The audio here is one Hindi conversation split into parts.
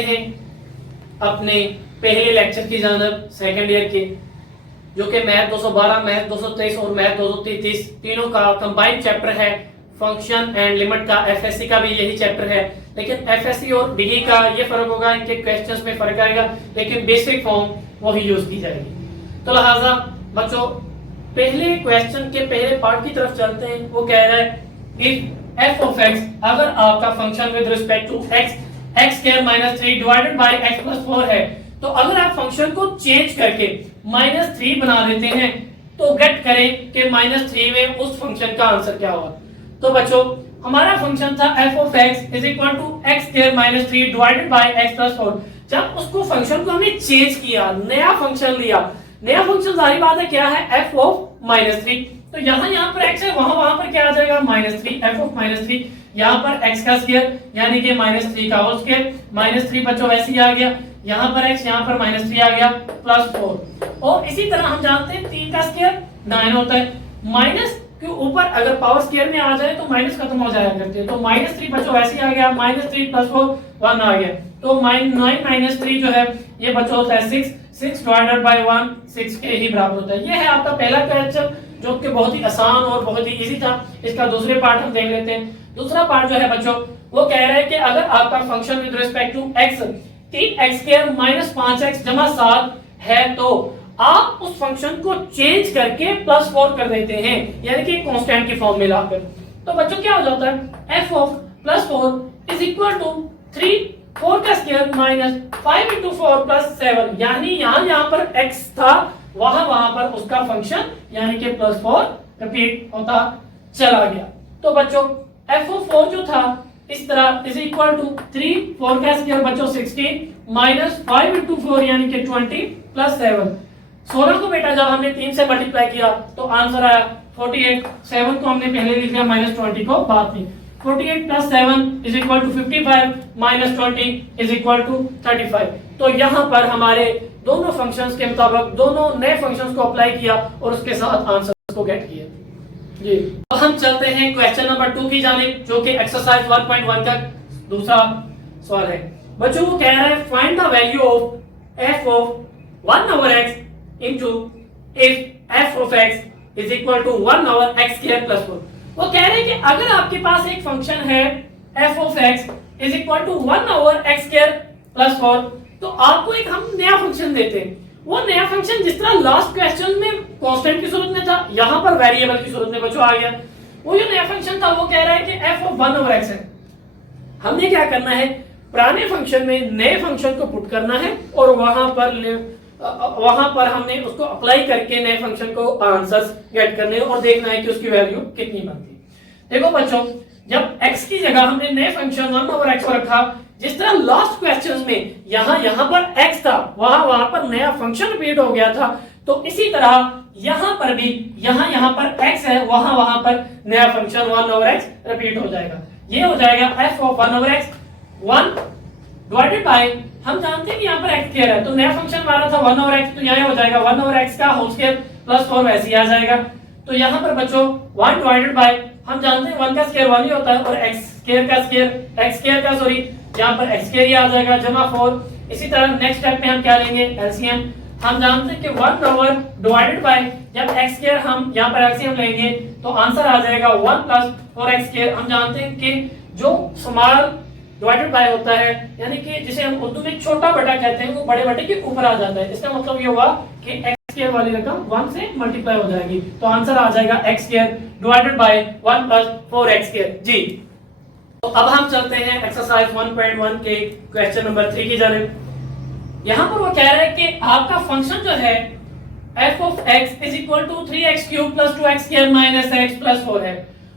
चलते हैं अपने पहले लेक्चर की जानब सेकंड ईयर के, जो कि मैथ 212, मैथ 223 और मैथ 233 तीनों का कंबाइंड चैप्टर है। फंक्शन एंड लिमिट का, एफएससी का भी यही चैप्टर है, लेकिन एफएससी और डीई का ये फर्क होगा, इनके क्वेश्चंस में फर्क आएगा, लेकिन बेसिक फॉर्म वही यूज की जाएगी। तो लिहाजा बच्चों पहले क्वेश्चन के पहले पार्ट की तरफ चलते हैं। वो कह रहा है इफ एफ ऑफ एक्स, अगर आपका function with respect to x x square minus 3 divided by x plus 4 है, तो अगर आप फंक्शन को चेंज करके -3 बना देते हैं तो गेट करें कि -3 में उस फंक्शन का आंसर क्या होगा। तो बच्चों हमारा फंक्शन था f of x is equal to x square minus 3 divided by x plus 4। जब उसको फंक्शन को हमने चेंज किया, नया फंक्शन लिया, नया फंक्शन जारी बात है क्या है, f of -3, तो यहाँ पर x है, वहां पर क्या आ जाएगा -3, f of -3, यहाँ पर x का स्क्वायर यानी कि -3 का होल स्क्वायर, -3 बच्चों वैसे ही आ गया, यहाँ पर x, यहाँ पर -3 आ गया, प्लस 4। और इसी तरह हम जानते हैं 3 का स्क्वायर 9 होता है, माइनस के ऊपर अगर पावर स्क्वायर में आ जाए तो माइनस खत्म हो जाया करते हैं, तो -3 बच्चों वैसे ही आ गया, -3 प्लस 4 1 आ गया, तो 9 - 3 जो है ये बच्चों होता है 6 डिवाइडेड बाय 1 6 के ही बराबर होता है। ये है आपका पहला क्वेश्चन जो कि बहुत ही आसान और बहुत ही इजी था। इसका दूसरे पार्ट हम देख लेते हैं। दूसरा पार्ट जो है बच्चों वो कह रहा है कि अगर आपका function with respect to x 3x² - 5x = 7 है तो आप उस फंक्शन को चेंज करके +4 कर देते हैं, यानी कि कांस्टेंट की फॉर्म में लाकर। तो बच्चों क्या हो जाता है, f of +4 is equal to 4 का स्क्वायर माइनस 5 × 4 + 7, यानी यहाँ पर x था, वहां पर उसका फंक्शन यानी कि +4 रिपीट होता चला गया। तो बच्चों f of 4 जो था इस तरह इज इक्वल टू 4 का स्क्वायर बच्चों 16 माइनस 5 × 4 यानी कि 20 + 7। 16 को बेटा जब हमने 3 से मल्टीप्लाई किया तो आंसर आया 48। 7 को हमने पहले लिख लिया, -20 को बाद में। 48 + 7 is equal to 55 minus 20 is equal to 35। तो यहाँ पर हमारे दोनों फंक्शंस के मुताबिक दोनों नए फंक्शंस को अप्लाई किया और उसके साथ आंसर को गेट किया। जी तो हम चलते हैं क्वेश्चन नंबर 2 की जानिब, जो कि एक्सरसाइज 1.1 का दूसरा सवाल है। बच्चों वो कह रहा है find the value of f of 1/x into if f of x is equal to 1/x² + 4। वो कह रहे हैं कि अगर आपके पास एक फंक्शन है f of x is equal to 1/x² + 4, तो आपको एक हम नया फंक्शन देते हैं। वो नया फंक्शन जिस तरह लास्ट क्वेश्चन में कांस्टेंट की सूरत में था, यहाँ पर वेरिएबल की सूरत में बच्चों आ गया। वो जो नया फंक्शन था वो कह रहा है कि f of 1/x है। हमने क्या करना है, पुराने फंक्शन में नए फंक्शन को पुट करना है और वहां पर हमने उसको अप्लाई करके नए फंक्शन को आंसर्स गेट करने और देखना है कि उसकी वैल्यू कितनी बनती है। देखो बच्चों जब x की जगह हमने नए फंक्शन 1/x को रखा, जिस तरह लास्ट क्वेश्चन में यहाँ पर x था, वहां पर नया फंक्शन रिपीट हो गया था, तो इसी तरह यहाँ पर भी यहाँ पर x है, वहां पर नया फंक्शन 1/x रिपीट हो जाएगा। ये हो जाएगा f of 1/x 1 divided by, हम जानते हैं कि यहाँ पर x स्क्वायर है, तो नया फंक्शन हमारा था 1/x, तो यहाँ हो जाएगा 1/x का होल स्क्वायर प्लस 4 वैसे ही आ जाएगा। तो यहाँ पर बच्चों 1 डिवाइडेड बाय, हम जानते हैं 1 का स्क्वायर 1 ही होता है और x स्क्वायर का सॉरी यहाँ पर x स्क्वायर ही आ जाएगा जमा 4। इसी तरह नेक्स्ट स्टेप में हम क्या लेंगे, एलसीएम। हम जानते हैं कि 1 डिवाइडेड बाय, जब x स्क्वायर हम यहाँ पर एलसीएम लेंगे तो आंसर आ जाएगा 1 + 4x²। हम जानते हैं कि जो स्मॉल डिवाइडेड बाय होता है, यानी कि जिसे हम उर्दू में छोटा बटा कहते हैं, वो बड़े बटे के ऊपर आ जाता है। इसका मतलब ये हुआ कि x² वाली रकम 1 से मल्टीप्लाई हो जाएगी, तो आंसर आ जाएगा x² डिवाइडेड बाय 1 + 4x²। जी तो अब हम चलते हैं एक्सरसाइज 1.1 के क्वेश्चन नंबर 3 की जानिब। यहाँ पर वो कह रहा है कि आपका फंक्शन जो है f of x is equal to 3x³ + 2x² - x + 4 है।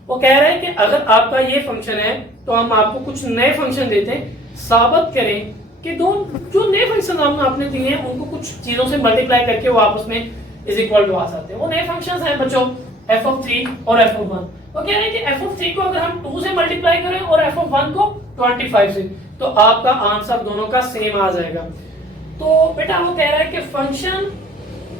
वो कह रहे हैं कि अगर आपका ये फंक्शन है तो हम आपको कुछ नए फंक्शन देते हैं, साबित करें कि दो जो नए फंक्शन हमने आपने दिए हैं उनको कुछ चीजों से मल्टीप्लाई करके वो आपस में इज इक्वल टू आ जाते हैं। वो नए फंक्शंस हैं बच्चों f of 3 और f of 1। वो कह रहे हैं कि f of 3 को अगर हम 2 से मल्टीप्लाई करें और f of 1 को 25 से, तो आपका आंसर दोनों का सेम आ जाएगा। तो बेटा वो कह रहा है कि function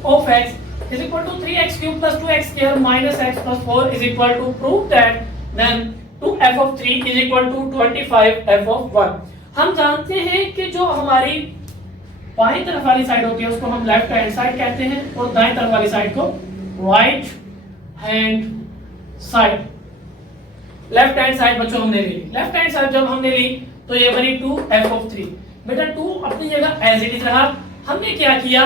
of x is equal to 3x³ + 2x² - x + 4 is equal to prove that then 2f of 3 is equal to 25 f of 1। हम जानते हैं कि जो हमारी बाईं तरफ वाली साइड होती है उसको हम लेफ्ट हैंड साइड कहते हैं और दाएं तरफ वाली साइड को right hand side. Left hand side बच्चों हमने ली, लेफ्ट हैंड साइड जब हमने ली तो ये बनी 2f(3). बेटा 2 अपनी जगह एज इट इज रहा। हमने क्या किया,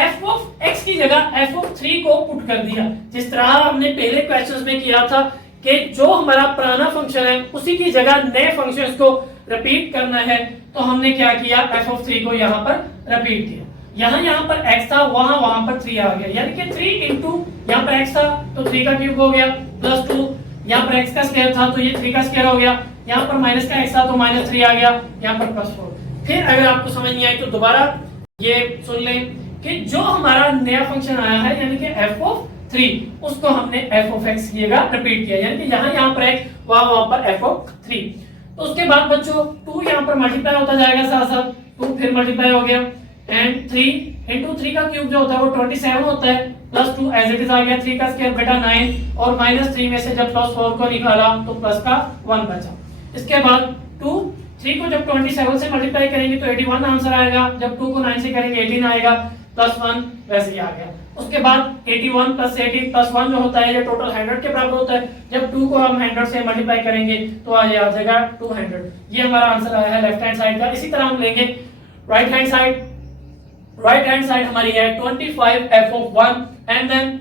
f(x) की जगह f(3) को पुट कर दिया, जिस तरह हमने पहले क्वेश्चंस में किया था कि जो हमारा पुराना फंक्शन है उसी की जगह नए फंक्शंस को रिपीट करना है। तो हमने क्या किया, f(3) को यहाँ पर रिपीट किया। यहाँ पर x था, वहां पर 3 आ गया, यानी कि 3 इंटू यहाँ पर x था तो 3 का क्यूब हो गया, प्लस 2 यहाँ पर x का स्क्वायर था तो ये 3 का स्क्वायर हो गया, यहाँ पर माइनस का x था तो -3 आ गया, यहाँ पर +4। फिर अगर आपको समझ नहीं आई तो दोबारा ये सुन लें कि जो हमारा नया फंक्शन आया है यानी कि f(3) उसको हमने f(x) की जगह रिपीट किया, यानी कि यहाँ पर x, वहां पर f(3). तो उसके बाद बच्चों 2 यहाँ पर मल्टीप्लाई होता जाएगा, साथ साथ 2 फिर मल्टीप्लाई हो गया, एंड 3 इंटू 3 का क्यूब जो होता है वो 27 होता है, प्लस 2 एज इट इज आ गया, 3 का स्क्वायर बेटा 9 और -3 में से जब +4 को निकाला तो प्लस का 1 बचा। इसके बाद 3 को जब 27 से मल्टीप्लाई करेंगे तो 81 आंसर आएगा, जब 2 को 9 से करेंगे 18 आएगा, प्लस 1 वैसे ही आ गया। उसके बाद 81 प्लस 18 प्लस 1 जो होता है ये टोटल 100 के बराबर होता है, जब 2 को हम 100 से मल्टीप्लाई करेंगे तो आ जाएगा 200। ये हमारा आंसर आया है लेफ्ट हैंड साइड का। इसी तरह हम लेंगे right hand side. Right hand side हमारी है 25f(1) एंड देन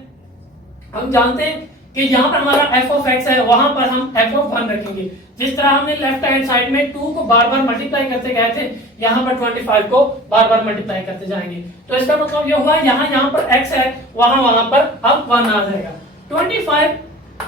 हम जानते हैं कि यहाँ पर हमारा f(x) है, वहां पर हम f(1) रखेंगे। जिस तरह हमने लेफ्ट हैंड साइड में 2 को बार बार मल्टीप्लाई करते गए थे, यहाँ पर 25 को बार बार मल्टीप्लाई करते जाएंगे। तो इसका मतलब ये हुआ यहाँ पर x है, वहां पर अब 1 आ जाएगा। 25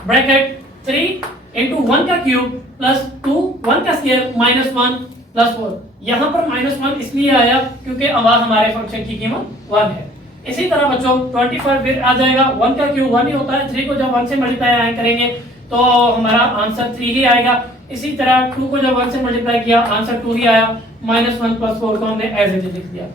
ब्रैकेट 3 इंटू 1 का क्यूब प्लस 2 1 का स्क्वायर -1 प्लस 4। यहाँ पर -1 इसलिए आया क्योंकि अब हमारे फंक्शन की कीमत 1 है। इसी तरह बच्चों 25 फिर आ जाएगा, 1 का क्यूब 1 ही होता है, 3 को जब 1 से मल्टीप्लाई करेंगे तो हमारा आंसर 3 ही आएगा। इसी तरह 2 को जब 1 से मल्टीप्लाई किया आंसर 2 ही आया, -1 प्लस 4 को हमने एज इट इज लिख दिया।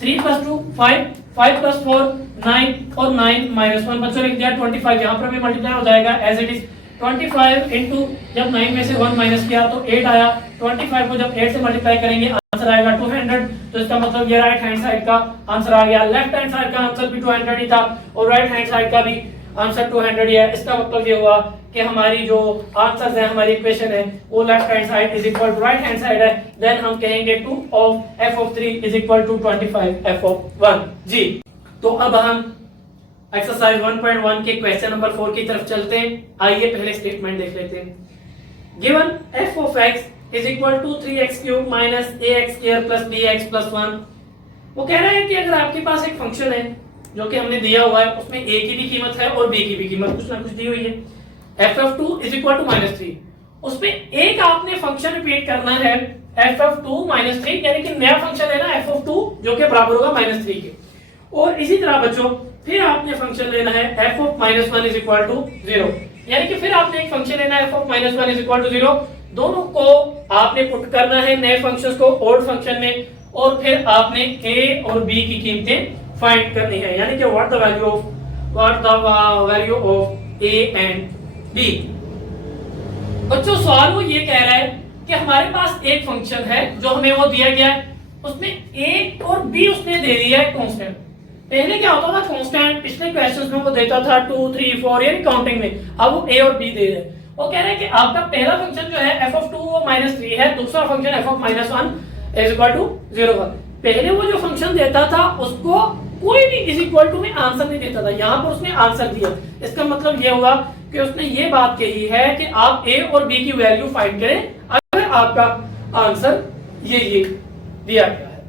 3 प्लस 2 5, 5 प्लस 4 9 और 9 -1 बच्चों लिख दिया। 25 यहाँ पर भी मल्टीप्लाई हो जाएगा एज इट इज। 25 इंटू जब 9 में से 1 माइनस किया तो 8 आया, 25 को जब 8 से मल्टीप्लाई करेंगे आंसर आएगा 200। तो इसका मतलब ये राइट हैंड साइड का आंसर आ गया। लेफ्ट हैंड साइड का आंसर भी 200 ही था और राइट हैंड साइड का भी आंसर 200 ही है। इसका मतलब ये हुआ कि हमारी जो आंसर्स है, हमारी इक्वेशन है वो left hand side is equal to right hand side है। देन हम कहेंगे 2 of f(3) is equal to 25 f(1) जी। तो अब हम एक्सरसाइज 1.1 के क्वेश्चन नंबर 4 की तरफ चलते हैं। आइए पहले स्टेटमेंट देख लेते हैं। Given f(x) is equal to 3x³ minus ax² plus bx plus 1। वो कह रहा है कि अगर आपके पास एक फंक्शन है जो कि हमने दिया हुआ है, उसमें a की भी कीमत है और b की भी कीमत कुछ ना कुछ दी हुई है, f(2) इज इक्वल टू -3। उसमें एक आपने फंक्शन रिपीट करना है f(2) -3, यानी कि नया फंक्शन है ना f(2) जो कि बराबर होगा -3 के। और इसी तरह बच्चों फिर आपने फंक्शन लेना है f(-1) इज इक्वल टू 0, यानी कि फिर आपने एक फंक्शन लेना है f(-1) इज इक्वल टू 0। दोनों को आपने पुट करना है नए फंक्शंस को ओल्ड फंक्शन में और फिर आपने a और b की कीमतें फाइंड करनी है, यानी कि what the value of a and b। बच्चों सवाल वो ये कह रहा है कि हमारे पास एक फंक्शन है जो हमें वो दिया गया है, उसमें a और b उसने दे दिया है कांस्टेंट। पहले क्या होता था कांस्टेंट, पिछले क्वेश्चंस में वो देता था 2 3 4 यानी काउंटिंग में, अब वो a और b दे रहे हैं। वो कह रहे हैं कि आपका पहला फंक्शन जो है f(2) वो -3 है, दूसरा function f(-1) is equal to 0 है। पहले वो जो फंक्शन देता था उसको कोई भी इज इक्वल टू में आंसर नहीं देता था, यहाँ पर उसने आंसर दिया। इसका मतलब ये हुआ कि उसने ये बात कही है कि आप a और b की वैल्यू फाइंड करें अगर आपका आंसर ये दिया गया है।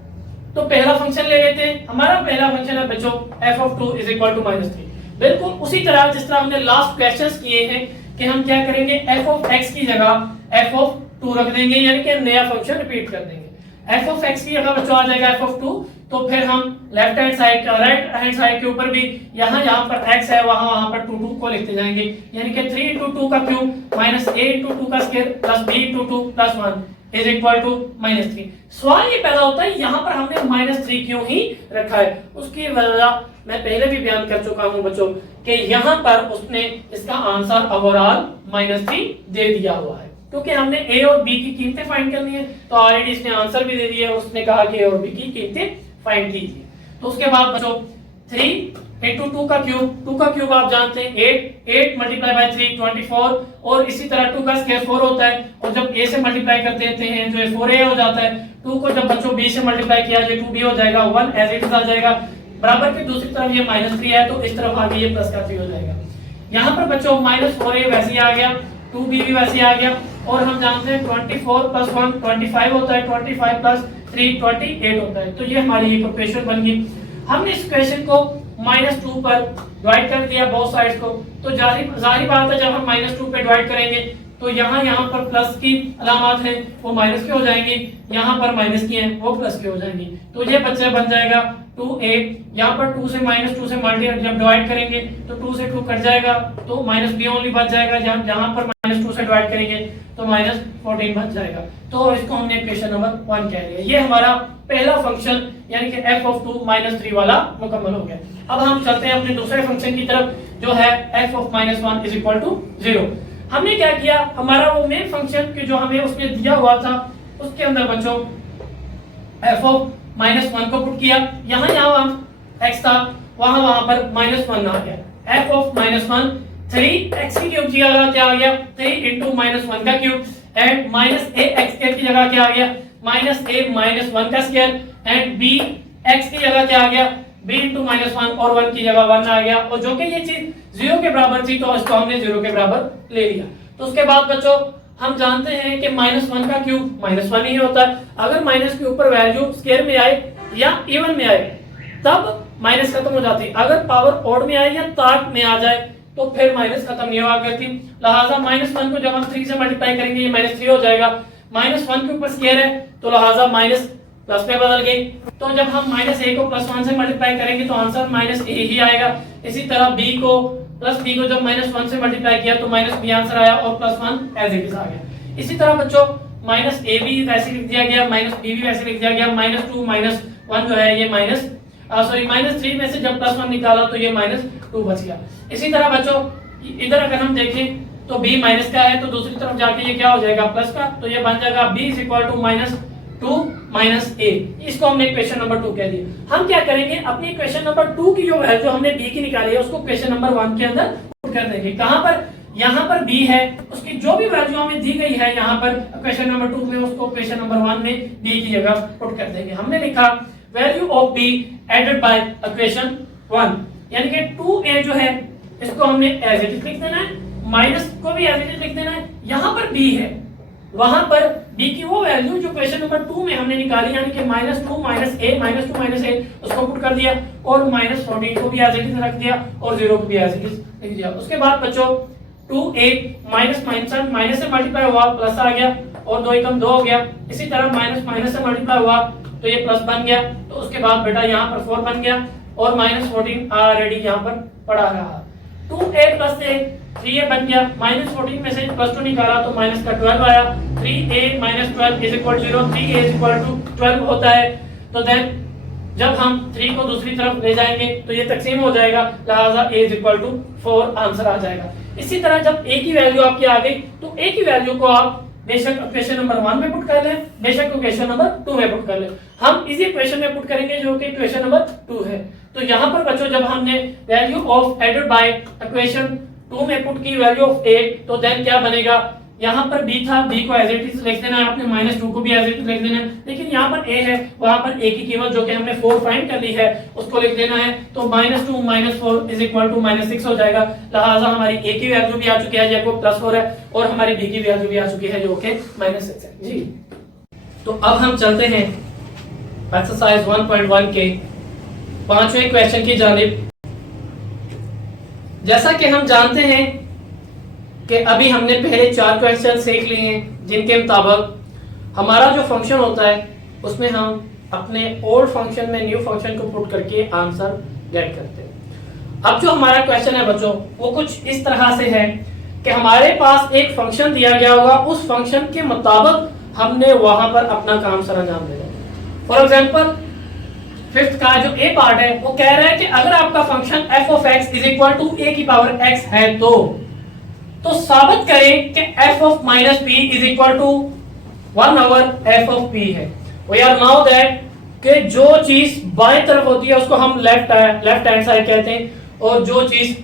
तो पहला फंक्शन ले लेते हैं। हमारा पहला फंक्शन है बच्चों f(2) इज इक्वल टू -3। बिल्कुल उसी तरह जिस तरह हमने लास्ट क्वेश्चंस किए हैं कि हम क्या करेंगे f(x) की जगह f(2) रख देंगे, यानी कि नया फंक्शन रिपीट कर देंगे। f(x) की जगह बच्चों आ जाएगा f(2), तो फिर हम लेफ्ट हैंड साइड का राइट हैंड साइड के ऊपर भी यहाँ पर x है वहां पर 2 को लिखते जाएंगे, यानी कि 3 इंटू 2 का क्यूब माइनस a इंटू 2 का square plus b into 2 plus 1 is equal to -3। सवाल ये पैदा होता है यहाँ पर हमने -3 क्यों ही रखा है। उसकी वजह मैं पहले भी बयान कर चुका हूँ बच्चों कि यहाँ पर उसने इसका आंसर ओवरऑल -3 दे दिया हुआ है। क्योंकि हमने ए और बी की कीमतें फाइंड करनी है। तो ऑलरेडी इसने आंसर भी दे दिया है, उसने कहा कि ए और बी की कीमतें फाइंड कीजिए। तो उसके बाद बच्चों 3 into 2 का क्यूब आप जानते हैं 8 मल्टीप्लाई बाय 3 24, और इसी तरह 2 का स्क्वायर 4 होता है, और जब a से मल्टीप्लाई कर देते हैं जो 4a हो जाता है। 2 को जब बच्चों b से मल्टीप्लाई किया जाए 2b हो जाएगा, 1 एज इट इज आ जाएगा। बराबर की दूसरी तरफ ये -3 है तो इस तरफ आगे ये प्लस का 3 हो जाएगा। यहाँ पर बच्चों -4a वैसे ही आ गया, 2b भी वैसे ही आ गया, और हम जानते हैं 24 + 1 25 होता है, 25 + 3 28 होता है। तो ये हमारी एक इक्वेशन बन गई। हमने इस इक्वेशन को -2 पर डिवाइड कर दिया बोथ साइड्स को। तो जाहिर बात है जब हम -2 पे डिवाइड करेंगे तो यहाँ पर प्लस की अलामत है वो माइनस के हो जाएंगी, यहाँ पर माइनस की है वो प्लस के हो जाएंगी। तो ये बच्चा बन जाएगा 2a, यहाँ पर 2 से -2 से मल्टीप्लाई जब डिवाइड करेंगे तो 2 से 2 कट जाएगा तो -b ओनली बच जाएगा। जहाँ पर -2 से डिवाइड करेंगे तो -14 बच जाएगा। तो इसको हमने इक्वेशन नंबर 1 कह लिया। ये हमारा पहला फंक्शन यानी कि f(2) -3 वाला मुकम्मल हो गया। अब हम चलते हैं अपने दूसरे फंक्शन की तरफ जो है f(-1) = 0। हमने क्या किया, हमारा वो मेन फंक्शन के जो हमें उसमें दिया हुआ था उसके अंदर बच्चों f(-1) को पुट किया। यहाँ हम x था वहां पर -1 आ गया। f(-1) 3x की क्यूब की जगह क्या आ गया, 3 × -1 का क्यूब, एंड -ax की जगह क्या आ गया, -a-1 का स्क्वायर, एंड b x की जगह क्या आ गया, b × -1 और 1 की जगह 1 आ गया। और जो कि ये चीज 0 के बराबर थी तो इसको हमने 0 के बराबर ले लिया। तो उसके बाद बच्चों हम जानते हैं कि -1 का क्यूब -1 ही होता है। अगर माइनस के ऊपर वैल्यू स्क्वायर में आए या इवन में आए तब माइनस खत्म हो जाती है। अगर पावर ऑड में आए या ताक में आ जाए तो फिर माइनस खत्म नहीं हुआ करती। लिहाजा -1 को जब हम 3 से मल्टीप्लाई करेंगे ये -3 हो जाएगा। -1 के ऊपर स्क्वायर है तो लिहाजा माइनस प्लस में बदल गई। तो जब हम -a को +1 से मल्टीप्लाई करेंगे तो आंसर -a ही आएगा। इसी तरह b को जब -1 से मल्टीप्लाई किया तो -b आंसर आया और +1 एज इट इज आ गया। इसी तरह बच्चों -a भी वैसे लिख दिया गया, -b भी वैसे लिख दिया गया, -2 -1 जो है ये -3 में से जब +1 निकाला तो ये -2 बच गया। इसी तरह बच्चों इधर अगर हम देखें तो b माइनस का है तो दूसरी तरफ जाके ये क्या हो जाएगा, प्लस का, तो ये बन जाएगा b = -2 -a। इसको हमने इक्वेशन नंबर 2 कह दिया। हम क्या करेंगे, अपनी इक्वेशन नंबर 2 की जो वैल्यू हमने b की निकाली है उसको इक्वेशन नंबर 1 के अंदर पुट कर देंगे। कहां पर, यहाँ पर b है, उसकी जो भी वैल्यू हमें दी गई है यहाँ पर इक्वेशन नंबर 2 में उसको इक्वेशन नंबर 1 में b की जगह पुट कर देंगे। हमने लिखा value of b added by equation 1, यानी कि 2a जो है इसको हमने एज इट इज लिख देना है, माइनस को भी एज इट इज लिख देना है। यहाँ पर b है, वहां पर b की वो वैल्यू जो क्वेश्चन नंबर 2 में हमने निकाली यानी कि -2 -a उसको पुट कर दिया और -14 को भी एज इट इज रख दिया और 0 को भी एज इट इज लिख दिया। उसके बाद बच्चों 2a माइनस से मल्टीप्लाई हुआ प्लस आ गया और 2 एकम 2 हो गया। इसी तरह माइनस से मल्टीप्लाई हुआ तो ये प्लस बन गया। तो उसके बाद बेटा यहाँ पर 4 बन गया और -14 ऑलरेडी यहाँ पर पड़ा रहा। 2a + a 3a बन गया, -14 में से +2 निकाला तो माइनस का 12 आया। 3a - 12 = 0, 3a = 12 होता है। तो देन जब हम 3 को दूसरी तरफ ले जाएंगे तो ये तकसीम हो जाएगा, लिहाजा a = 4 आंसर आ जाएगा। इसी तरह जब a की वैल्यू आपकी आ गई तो a की वैल्यू को आप बेशक इक्वेशन नंबर 1 में पुट कर लें, बेशक इक्वेशन नंबर 2 में पुट कर लें। हम इसी इक्वेशन में पुट करेंगे जो कि इक्वेशन नंबर 2 है। तो यहाँ पर बच्चों जब हमने value of added by equation 2 में पुट की वैल्यू ऑफ a तो देन क्या बनेगा, यहाँ पर b था, b को एज इट इज लिख देना है, आपने -2 को भी एज इट इज लिख देना है। लेकिन यहाँ पर a है, वहां पर a की कीमत जो कि हमने 4 फाइंड कर ली है उसको लिख देना है। तो -2 - 4 = -6 हो जाएगा। लिहाजा हमारी a की वैल्यू भी आ चुकी है जो +4 है और हमारी b की वैल्यू भी आ चुकी है जो कि -6 है जी। तो अब हम चलते हैं एक्सरसाइज 1.1 के 5वें क्वेश्चन की जानिब। जैसा कि हम जानते हैं कि अभी हमने पहले 4 क्वेश्चन सीख लिए हैं जिनके मुताबिक हमारा जो फंक्शन होता है उसमें हम अपने ओल्ड फंक्शन में न्यू फंक्शन को पुट करके आंसर गेट करते हैं। अब जो हमारा क्वेश्चन है बच्चों वो कुछ इस तरह से है कि हमारे पास एक फंक्शन दिया गया होगा, उस फंक्शन के मुताबिक हमने वहां पर अपना काम सर अंजाम देना। फॉर एग्जाम्पल 5th का जो a पार्ट है वो कह रहा है कि अगर आपका फंक्शन f(x) = a⁴x है तो साबित करें कि f of minus P is equal to 1 over f of p है। वी आर नाउ दैट कि जो चीज बाएं तरफ होती है उसको हम लेफ्ट हैंड साइड कहते हैं और जो चीज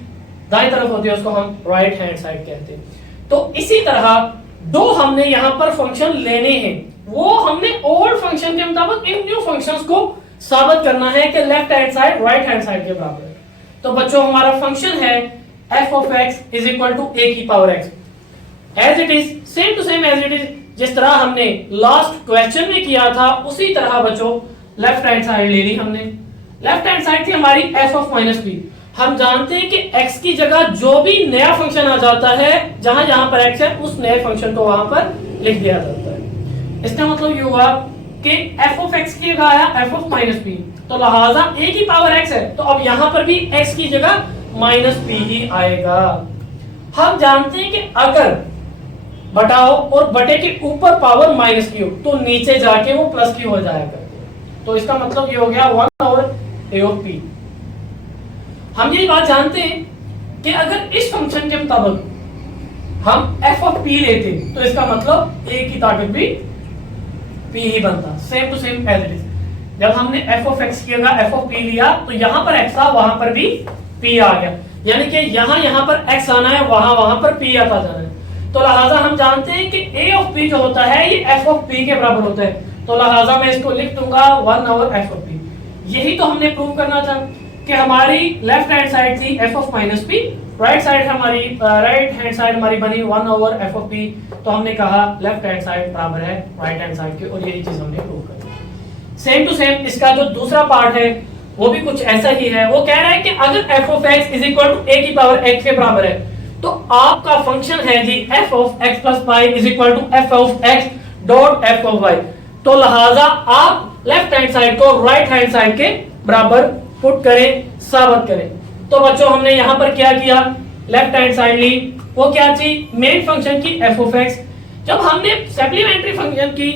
दाएं तरफ होती है उसको हम राइट हैंड साइड कहते हैं। तो इसी तरह दो हमने यहां पर फंक्शन लेने हैं, वो हमने ओल्ड फंक्शन के मुताबिक इन न्यू फंक्शंस को साबित करना है कि left hand side right hand side के बराबर है। तो बच्चों हमारा फंक्शन है f of x is equal to a की power x as it is, same to same as it is, जिस तरह हमने लास्ट क्वेश्चन में किया था उसी तरह बच्चों लेफ्ट हैंड साइड ले ली हमने। लेफ्ट हैंड साइड थी हमारी f ऑफ माइनस पी। हम जानते हैं कि x की जगह जो भी नया फंक्शन आ जाता है, जहां जहां पर x है उस नए फंक्शन को वहां पर लिख दिया जाता है। इसका मतलब ये हुआ कि f ऑफ x की जगह आया f ऑफ माइनस पी, तो लिहाजा a की पावर x है, तो अब यहां पर भी x की जगह माइनस पी ही आएगा। हम जानते हैं कि अगर बटाओ और बटे के ऊपर पावर माइनस की हो तो नीचे जाके वो प्लस की हो जाएगा। तो इसका मतलब ये हो गया 1 ओवर a ऑफ p। हम ये बात जानते हैं कि अगर इस फंक्शन के मुताबिक हम f ऑफ p लेते तो इसका मतलब a की ताकत भी p ही बनता, same to same as it is. जब हमने f ऑफ x की जगह f ऑफ p लिया तो यहां पर x था, वहां पर भी p आ गया, यानी कि यहां पर x आना है, वहां पर p आता जाना है। तो लिहाजा हम जानते हैं कि a ऑफ p जो होता है ये f ऑफ p के बराबर होता है, तो लिहाजा मैं इसको लिख दूंगा 1 ओवर f ऑफ p। यही तो हमने प्रूव करना था कि हमारी लेफ्ट हैंड साइड थी f of minus P, right hand side हमारी बनी 1 ओवर f ऑफ p। तो हमने कहा लेफ्ट हैंड साइड बराबर है राइट हैंड साइड के, और यही चीज हमने प्रूव कर दी। सेम टू सेम इसका जो दूसरा पार्ट है वो भी कुछ ऐसा ही है। वो कह रहा है कि अगर f of x is equal to a की पावर x के बराबर है तो आपका फंक्शन है जी f of x plus y is equal to f of x dot f of y। तो लिहाजा आप लेफ्ट हैंड साइड को राइट हैंड साइड के बराबर पुट करें, साबित करें। तो बच्चों हमने यहां पर क्या किया, लेफ्ट हैंड साइड ली, वो क्या थी मेन फंक्शन की f ऑफ x। जब हमने सप्लीमेंट्री फंक्शन की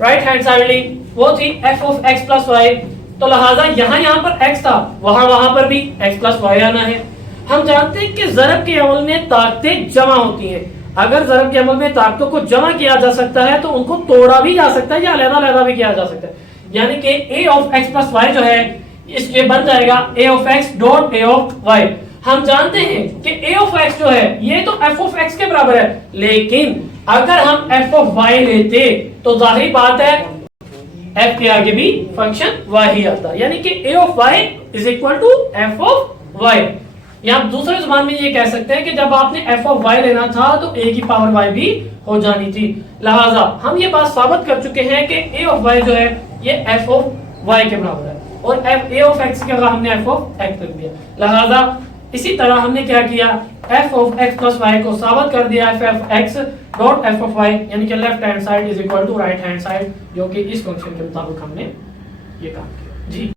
राइट हैंड साइड ली, वो थी f of x plus y। तो लिहाजा यहां पर x था, वहां पर भी x प्लस y आना है। हम जानते हैं कि ज़रब के अमल में ताकतें जमा होती हैं। अगर ज़रब के अमल में ताकतों को जमा किया जा सकता है तो उनको तोड़ा भी जा सकता है या अलग-अलग भी किया जा सकता है। यानी कि a of x plus y जो है इसलिए बन जाएगा a of x dot a of y। हम जानते हैं कि a ऑफ x जो है ये तो f ऑफ x के बराबर है, लेकिन अगर हम f ऑफ y लेते तो जाहिर बात है f के आगे भी फंक्शन y ही आता, यानी कि a of y is equal to f of y। या आप दूसरे जुबान में ये कह सकते हैं कि जब आपने f ऑफ y लेना था तो a की पावर y भी हो जानी थी। लिहाजा हम ये बात साबित कर चुके हैं कि a ऑफ y जो है ये f ऑफ y के बराबर है, और a ऑफ x की जगह हमने f ऑफ x रख दिया। लिहाजा इसी तरह हमने क्या किया, f of x plus y को साबित कर दिया f of x dot f of y, यानी कि left hand side is equal to right hand side, जो कि इस फंक्शन के मुताबिक हमने ये काम किया जी।